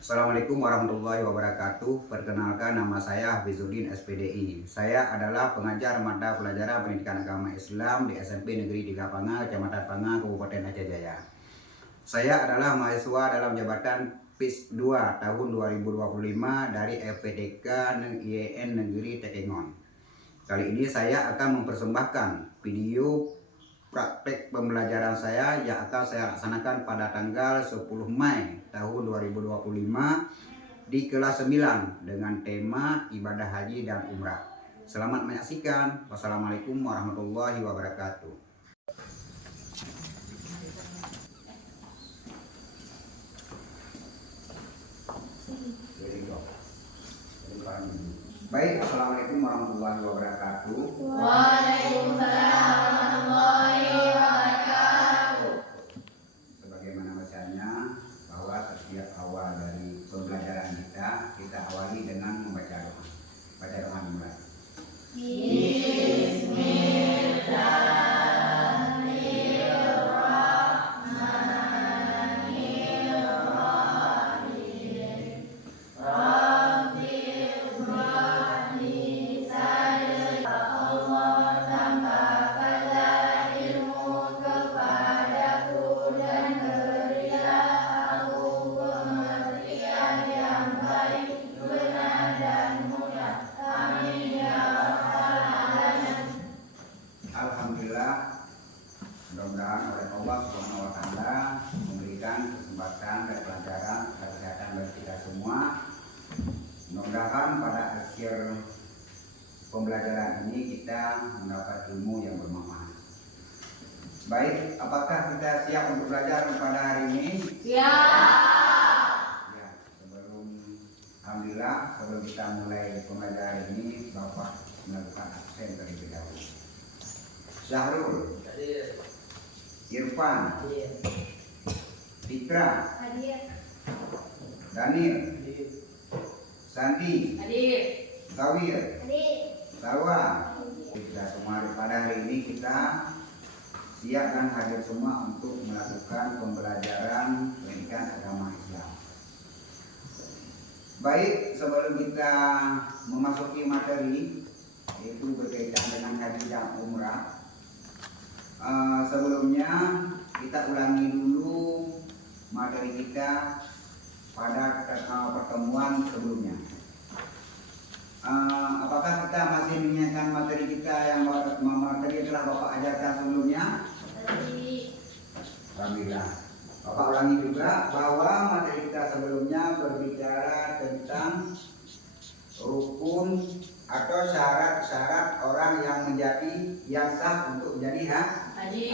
Assalamualaikum warahmatullahi wabarakatuh. Perkenalkan, nama saya Hafizuddin SPDI. Saya adalah pengajar mata pelajaran pendidikan agama Islam di SMP Negeri 3 Panga, Kecamatan Panga, Kabupaten Aceh Jaya. Saya adalah mahasiswa dalam jabatan PIS 2 tahun 2025 dari FPTK IAIN Negeri Tekengon. Kali ini saya akan mempersembahkan video praktek pembelajaran saya yang akan saya laksanakan pada tanggal 10 Mei tahun 2025 di kelas 9 dengan tema ibadah haji dan umrah. Selamat menyaksikan. Wassalamualaikum warahmatullahi wabarakatuh. Baik, assalamualaikum warahmatullahi wabarakatuh. Waalaikumsalam warahmatullahi wabarakatuh. Sebagaimana bacanya bahwa setiap awal dari pembelajaran kita awali dengan membaca doa. Baca doa dimulai. Alhamdulillah, mudah-mudahan oleh Allah Subhanahu wa Ta'ala memberikan kesempatan dan pelajaran dan kesehatan bagi kita semua. Mudah-mudahan pada akhir pembelajaran ini kita mendapat ilmu yang bermanfaat. Baik, apakah kita siap untuk belajar pada hari ini? Siap. Ya, Alhamdulillah, sebelum kita mulai pembelajaran ini, Bapak melakukan absen terlebih dahulu. Syahrul, Irfan, Fitra, Danir, Sandi, Tawir, Salwa. Kita semua pada hari ini kita siap dan hadir semua untuk melakukan pembelajaran pendidikan agama Islam. Baik, sebelum kita memasuki materi yaitu berkaitan dengan haji dan umrah, sebelumnya kita ulangi dulu materi kita pada pertemuan sebelumnya. Apakah kita masih mengingatkan materi kita yang materi telah Bapak ajarkan sebelumnya? Alhamdulillah. Bapak ulangi juga bahwa materi kita sebelumnya berbicara tentang rukun atau syarat-syarat orang yang sah untuk menjadi haji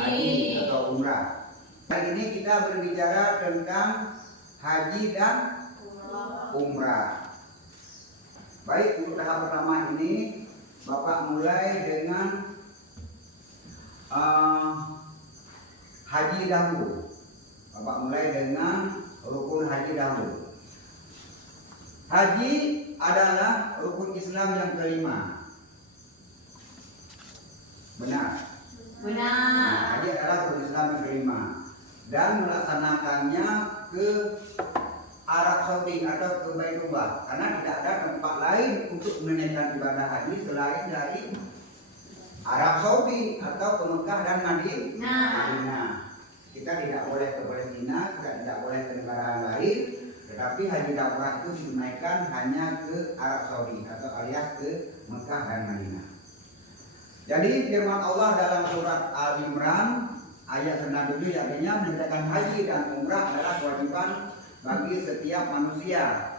atau umrah. Hari ini kita berbicara tentang haji dan umrah. Baik, untuk tahap pertama ini Bapak mulai dengan haji dahulu. Bapak mulai dengan rukun haji dahulu. Haji adalah rukun Islam yang kelima. Benar? Benar. Haji adalah rukun Islam yang kelima dan melaksanakannya ke Arab Saudi atau ke Baitullah, karena tidak ada tempat lain untuk menunaikan ibadah haji selain dari Arab Saudi atau ke Mekah dan Madinah. Kita tidak boleh ke Palestina, kita tidak boleh ke negara lain, tetapi haji dan umrah itu ditunaikan hanya ke Arab Saudi atau alias ke Mekah dan Madinah. Jadi firman Allah dalam surat Al-Imran ayat 97 artinya menunaikan haji dan umrah adalah kewajiban bagi setiap manusia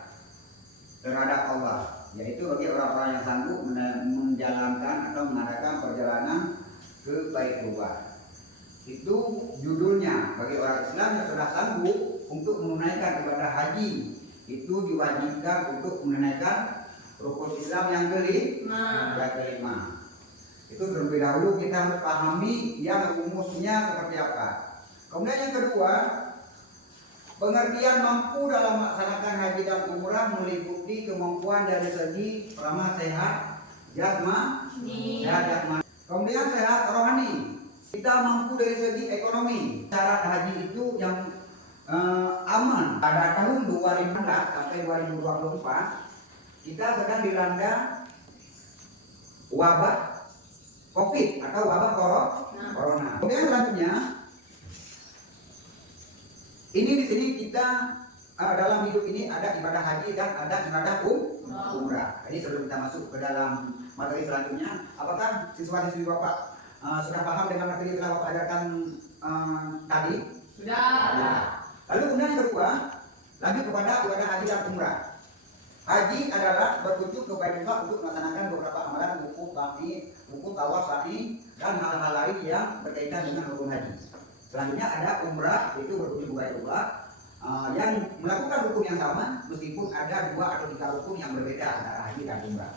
terhadap Allah, yaitu bagi orang-orang yang sanggup menjalankan atau mengadakan perjalanan ke Baitullah. Itu judulnya. Bagi orang Islam yang sudah sanggup untuk menunaikan ibadah haji, itu diwajibkan untuk menunaikan rukun Islam yang kelima. Itu terlebih dahulu kita harus pahami yang rumusnya seperti apa. Kemudian yang kedua, pengertian mampu dalam melaksanakan haji dan umrah meliputi kemampuan dari segi pertama sehat jasmani. Kemudian sehat rohani. Kita mampu dari segi ekonomi. Syarat haji itu yang aman. Pada tahun 2016 sampai 2024 kita sedang dilanda wabah COVID atau wabah corona. Kemudian selanjutnya ini di sini kita dalam hidup ini ada ibadah haji dan ada ibadah umrah. Jadi sebelum kita masuk ke dalam materi selanjutnya, apakah siswa-siswi Bapak sudah paham dengan materi yang telah Bapak ajarkan tadi? Sudah. Lalu kemudian yang kedua, lanjut kepada ibadah haji dan umrah. Haji adalah berkunjung ke Baitullah untuk melaksanakan beberapa amalan wukuf, sa'i, wukuf, tawaf, sa'i, dan hal-hal lain yang berkaitan dengan rukun haji. Selanjutnya ada umrah, yaitu berkunjung ke Baitullah yang melakukan rukun yang sama meskipun ada 2 atau 3 rukun yang berbeda antara haji dan umrah.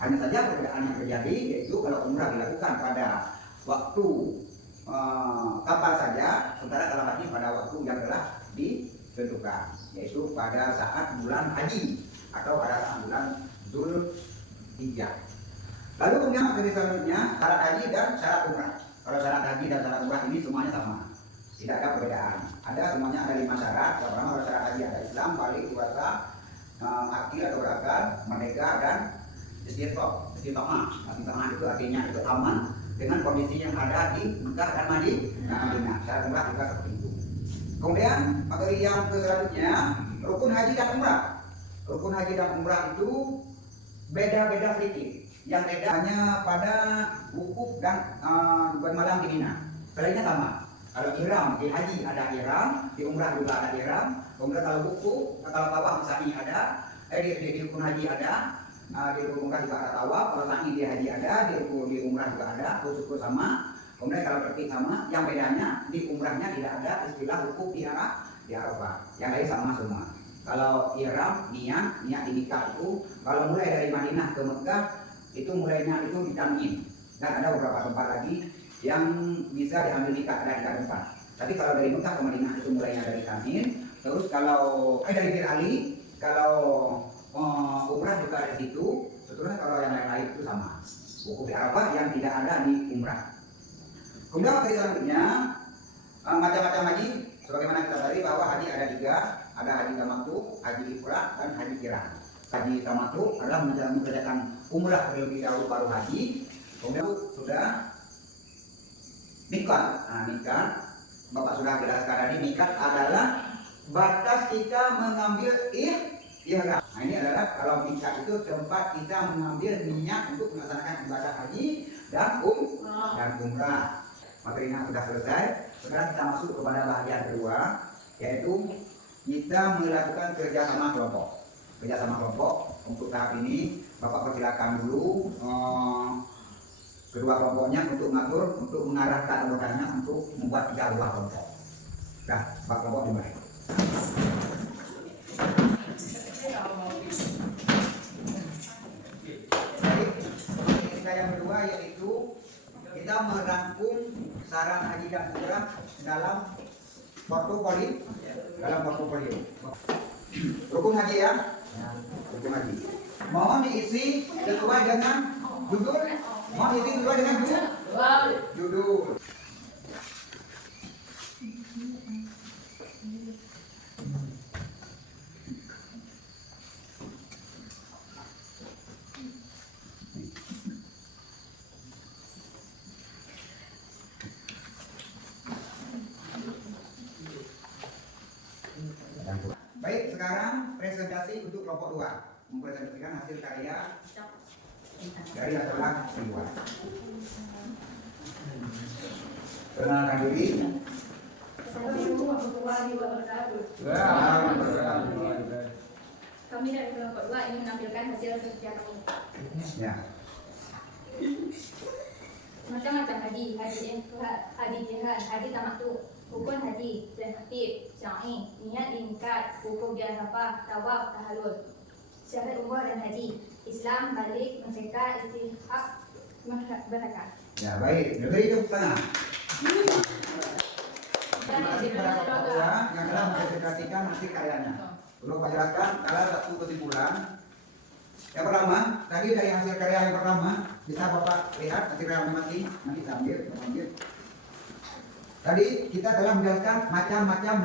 Hanya saja perbedaan yang terjadi yaitu kalau umrah dilakukan pada waktu kapan saja, sementara kalau haji pada waktu yang telah ditentukan, yaitu pada saat bulan haji atau pada saat bulan Zulhijjah. Lalu kemudian materi selanjutnya syarat haji dan syarat umrah. Kalau syarat haji dan syarat umrah ini semuanya sama, tidak ada perbedaan. Ada semuanya ada 5 syarat. Pertama, kalau syarat haji ada Islam, balik, puasa, akil atau berakal, merdeka, dan istiqomah. Istiqomah itu artinya itu aman dengan kondisi yang ada di Mekah dan Madinah. Syarat umrah juga seperti itu. Kemudian materi yang selanjutnya rukun haji dan umrah. Rukun haji dan umrah itu beda-beda sedikit. Yang beda hanya pada wukuf dan bermalam di Mina. Selainnya sama. Kalau ihram di haji ada ihram, di umrah juga ada ihram. Kemudian kalau wukuf, kalau tawaf misalnya ada, di rukun haji ada, di rukun umrah juga ada tawaf. Kalau sa'i di haji ada, di umrah juga ada, khusus sama. Kemudian kalau tertib sama, yang bedanya di umrahnya tidak ada istilah wukuf di Arafah. Yang lain sama semua. Kalau ihram niat di nikah itu, kalau mulai dari Madinah ke Mekah itu mulainya itu di Tan'im, dan ada beberapa tempat lagi yang bisa diambil nikah, ada 3 tempat. Tapi kalau dari Mekah ke Madinah itu mulainya dari Tan'im. Terus kalau dari Bir Ali, kalau umrah juga ada di situ. Sebetulnya kalau yang lain-lain itu sama. Wukuf di Arafah yang tidak ada di umrah. Kemudian materi selanjutnya macam-macam haji. Sebagaimana kita tadi bahwa haji ada 3, ada haji tamattu, haji ifrad, dan haji qiran. Haji tamattu adalah mengerjakan umrah terlebih dahulu baru haji. Kemudian sudah nikah. Nikah, Bapak sudah jelaskan tadi, nikah adalah batas kita mengambil ihram. Ini adalah kalau nikah itu tempat kita mengambil niat untuk melaksanakan ibadah haji dan umrah. Materinya sudah selesai. Sekarang kita masuk kepada bagian kedua, yaitu kita melakukan kerjasama kelompok. Kerjasama kelompok untuk tahap ini Bapak persilakan dulu kedua kelompoknya untuk mengarahkan anggotanya untuk membuat 3 buah kelompok. Nah, Pak kelompok dimulai. Jadi yang kedua yaitu kita merangkum saran haji dan umrah dalam portofolio. Rukun haji ya? Rukun haji. Mohon diisi sesuai dengan judul. Mohon diisi sesuai dengan judul. Baik, sekarang presentasi untuk kelompok 2. Mempresentasikan hasil karya dari adalah kedua. Perkenalkan diri. Assalamualaikum warahmatullahi wabarakatuh. Kami dari kelompok 2 ingin menampilkan hasil kerja kami. Ya. Macam-macam haji jihad, haji tamattu, rukun haji, tertib, syar'i, niat ingkar, wukuf di Arafah, tawaf, tahallul, syahadat umrah dan haji, Islam, balik, merdeka, istihaq, berzakat. Ya, baik. Negeri tepuk tangan. Terima kasih kepada kelompok 2 yang telah mempresentasikan hasil karyanya. Untuk menjelaskan salah satu kesimpulan. Yang pertama, tadi dari hasil karya yang pertama bisa Bapak lihat hasil karya masing-masing. Nanti kita ambil. Tadi kita telah menjelaskan macam-macam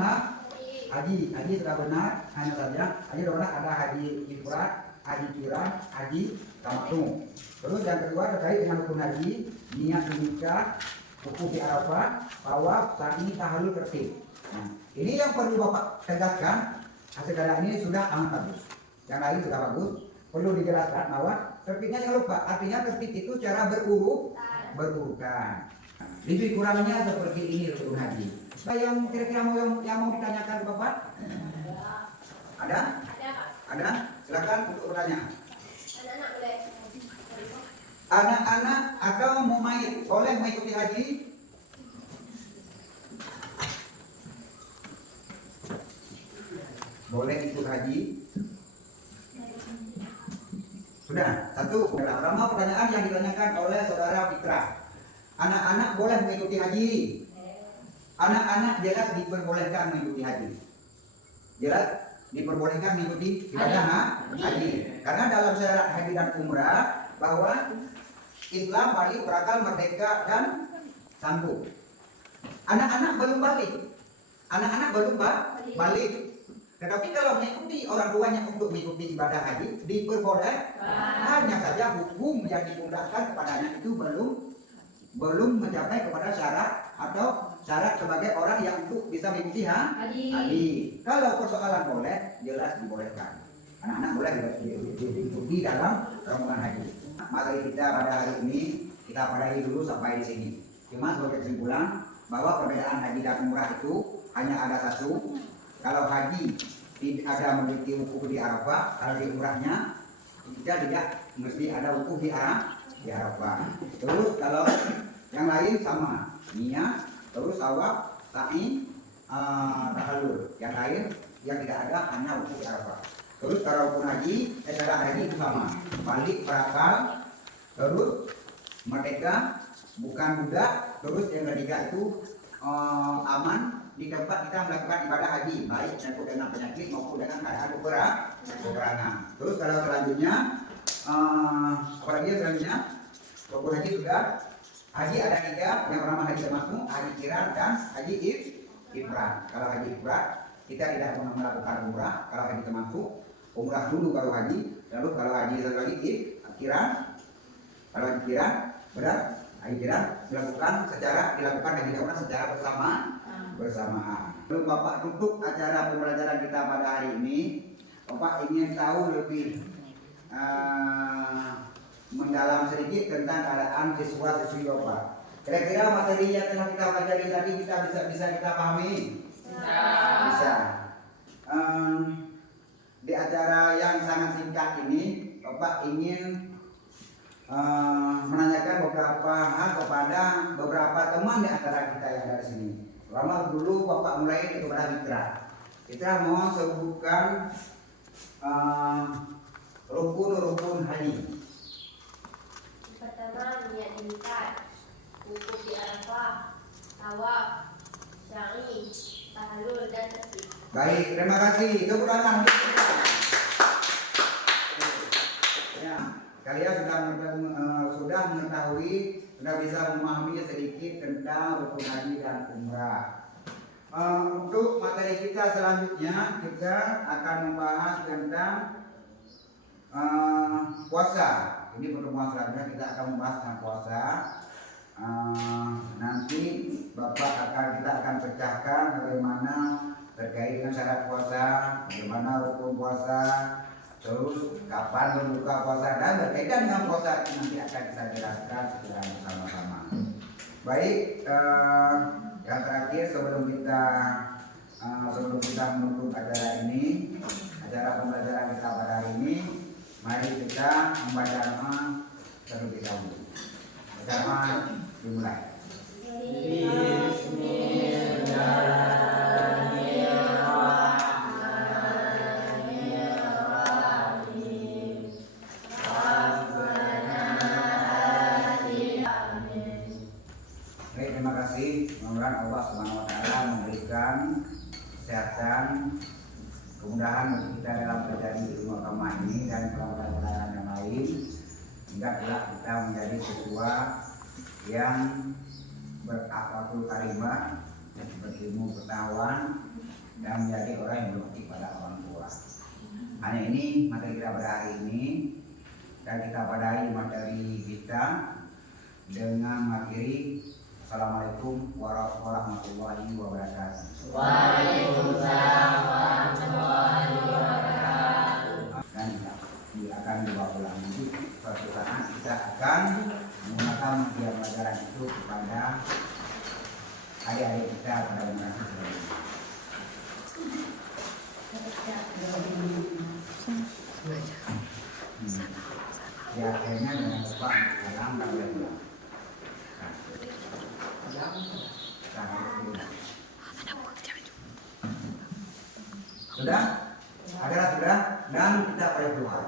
Haji sudah benar, hanya saja haji sudah benar ada haji ifrat, haji qiran, haji tamattu. Terus yang kedua terkait dengan rukun haji, niat nikah, wukuf di Arafah, tawaf, sa'i, tahallul, tertib. Nah, ini yang perlu Bapak tegaskan. Hasil keadaan ini sudah amat bagus. Yang lain sudah bagus. Perlu dijelaskan bahwa tertibnya jangan lupa. Artinya tertib itu cara berurutan. Lebih kurangnya seperti ini rukun haji. Yang kira-kira yang mau ditanyakan ke Bapak? Ada? Ada? Silakan untuk bertanya. Anak-anak boleh. Anak-anak atau mumayyiz boleh mengikuti haji? Boleh ikut haji? Sudah, satu. Pertama pertanyaan yang ditanyakan oleh saudara Fitra. Anak-anak boleh mengikuti haji? Anak-anak jelas diperbolehkan mengikuti haji. Jelas diperbolehkan mengikuti ibadah haji. Karena dalam syarat haji dan umrah bahwa Islam balik berakal merdeka dan sanggup. Anak-anak belum balik. Anak-anak belum balik. Tetapi kalau mengikuti orang tuanya untuk mengikuti ibadah haji diperbolehkan. Hanya saja hukum yang dimudahkan kepadanya itu belum mencapai kepada syarat atau syarat sebagai orang yang untuk bisa mengikuti haji. Kalau persoalan boleh, jelas dibolehkan. Anak-anak boleh diikuti dalam rombongan haji. Materi kita pada hari ini kita padahi dulu sampai di sini. Cuma sebagai kesimpulan bahwa perbedaan haji dan umrah itu hanya ada satu. Kalau haji ada memiliki wukuf di Arafah, kalau di umrahnya kita tidak mesti ada wukuf di Arafah. Terus kalau yang lain sama, niat, terus tawaf, sa'i, tahallul. Yang lain yang tidak ada hanya wukuf di Arafah. Terus kalau rukun haji, syarat haji itu sama, balik berakal, terus merdeka, bukan budak, terus yang ketiga itu aman di tempat kita melakukan ibadah haji, baik menyangkut dengan penyakit maupun dengan keadaan peperangan. Terus kalau selanjutnya, apalagi selanjutnya, rukun haji sudah. Haji ada tiga, yang pertama haji tamattu, haji qiran, dan haji ifrat. Kalau haji ifrat kita tidak pernah melakukan umrah. Kalau haji tamattu, umrah dulu kalau haji, lalu kalau haji lagi qiran. Kalau haji qiran berat, haji qiran dilakukan haji umrah secara bersamaan. Lalu Bapak tutup acara pembelajaran kita pada hari ini. Bapak ingin tahu lebih mendalam sedikit tentang keadaan siswa-siswi Bapak. Kira-kira materi yang telah kita pelajari tadi bisa kita pahami? Bisa. Di acara yang sangat singkat ini, Bapak ingin menanyakan beberapa hal kepada beberapa teman di antara kita yang ada di sini. Pertama dulu Bapak mulai kepada Mitra. Kita mau sebutkan rukun-rukun haji. Pertama, niat nikah, wukuf di Arafah, tawaf, sa'i, tahallul, dan tertib. Baik, terima kasih. Tepuk tangan untuk kita. Ya, kalian sudah mengetahui, sudah bisa memahami sedikit tentang rukun haji dan umrah. Untuk materi kita selanjutnya, kita akan membahas tentang puasa. Ini pertemuan selanjutnya kita akan membahas tentang puasa. Nanti kita akan pecahkan bagaimana terkait dengan syarat puasa, bagaimana rukun puasa, terus kapan berbuka puasa, dan berkaitan dengan puasa itu nanti akan kita jelaskan secara bersama-sama. Baik, yang terakhir sebelum kita menutup acara ini, acara pembelajaran kita pada hari ini, mari kita membaca nama terlebih dahulu. Bersama dimulai. Terima kasih. Mudah-mudahan Allah Subhanahu wa taala memberikan kesehatan, kemudahan bagi kita dalam terjadi ilmu agama ini dan pelajaran yang lain, hingga kelak kita menjadi siswa yang berakhlakul karimah, berilmu pengetahuan, dan menjadi orang yang berbakti pada orang tua. Hanya ini materi kita pada hari ini, dan kita padai materi kita dengan materi Assalamualaikum warahmatullahi wabarakatuh. Waalaikumsalam warahmatullahi wabarakatuh. Dan kita akan dibawa ulang nanti suatu saat kita akan menggunakan materi pelajaran itu kepada adik-adik kita pada generasi selanjutnya. Ya akhirnya jangan lupa dalam tablet. Sudah? Adalah sudah? Dan kita pada Tuhan.